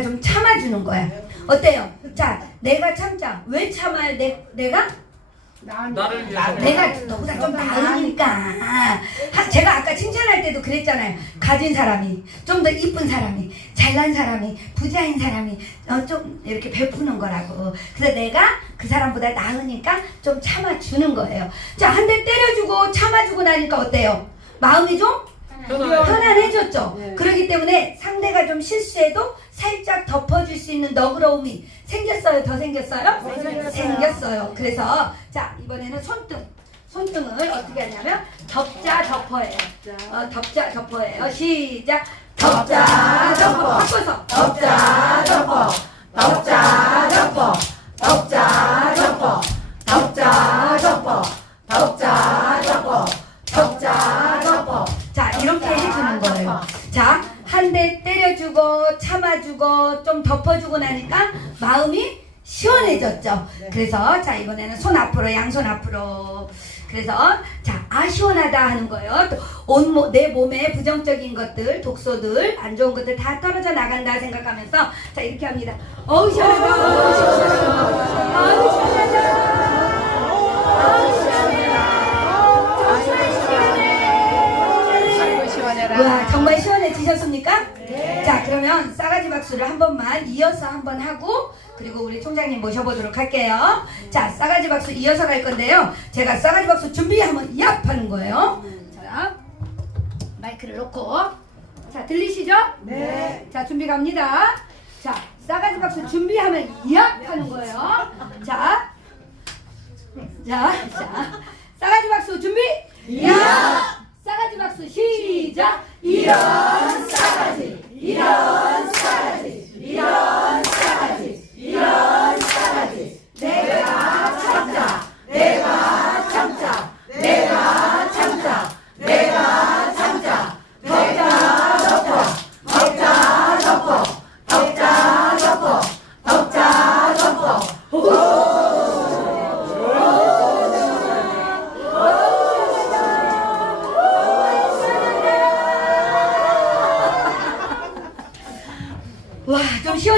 내가 좀 참아주는 거야. 어때요? 자, 내가 참자. 왜 참아요? 내, 내가? 나를 위해서. 내가 너보다 좀 나으니까. 하- 제가 아까 칭찬할 때도 그랬잖아요. 가진 사람이, 좀 더 이쁜 사람이, 잘난 사람이, 부자인 사람이, 어, 좀 이렇게 베푸는 거라고. 그래서 내가 그 사람보다 나으니까 좀 참아주는 거예요. 자, 한 대 때려주고 참아주고 나니까 어때요? 마음이 좀 편안해. 편안해졌죠. 네. 그렇기 때문에 상대가 좀 실수해도 덮어줄 수 있는 너그러움이 생겼어요. 더 생겼어요? 더 생겼어요. 생겼어요. 그래서 자 이번에는 손등. 손등을 어떻게 하냐면 덮자 덮어예요. 어, 덮자 덮어예요. 시작. 덮자 덮어. 바꿔서 덮자 덮어 덮자 덮어 덮자 덮어 덮자 덮어 덮자 덮어 덮자 덮어 자 이렇게 해주는 거예요. 자 한 대 때려주고 참아주고 좀 덮어주고 나니까 마음이 시원해졌죠. 그래서 자 이번에는 손 앞으로 양손 앞으로. 그래서 자 아시원하다 하는 거예요. 온내 몸에 부정적인 것들, 독소들, 안 좋은 것들 다 떨어져 나간다 생각하면서 자 이렇게 합니다. 어우 시원하다. 어우 시원하다. 어우 시원하다. 어우 시원해. 아이고 시원해라 와 정말 시원 해지셨습니까? 자 그러면 싸가지 박수를 한 번만 이어서 한 번 하고 그리고 우리 총장님 모셔보도록 할게요. 자 싸가지 박수 이어서 갈 건데요. 제가 싸가지 박수 준비하면 이압 하는 거예요. 자 마이크를 놓고 자 들리시죠? 네 자 준비 갑니다. 자 싸가지 박수 준비하면 이압 하는 거예요. 자, 자, 자 싸가지 박수 준비 이압. 싸가지 박수 시작. 싸가지,